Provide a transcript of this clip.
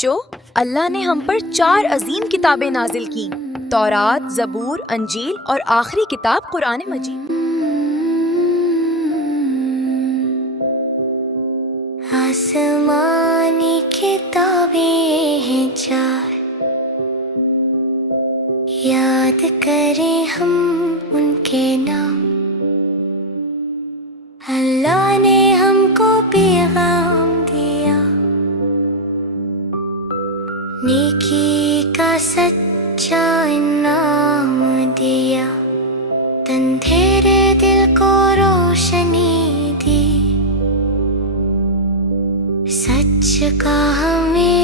बच्चों, अल्लाह ने हम पर 4 अजीम किताबें नाजिल की, तौरात, ज़बूर, अंजील और आखिरी किताब कुरान मजीद। आसमानी किताबें हैं 4, याद करें हम उनके नाम। अल्लाह ने हमको पैगाम दिया, नेकी का सच्चा इनाम दिया, अंधेरे दिल को रोशनी दी, सच का हमें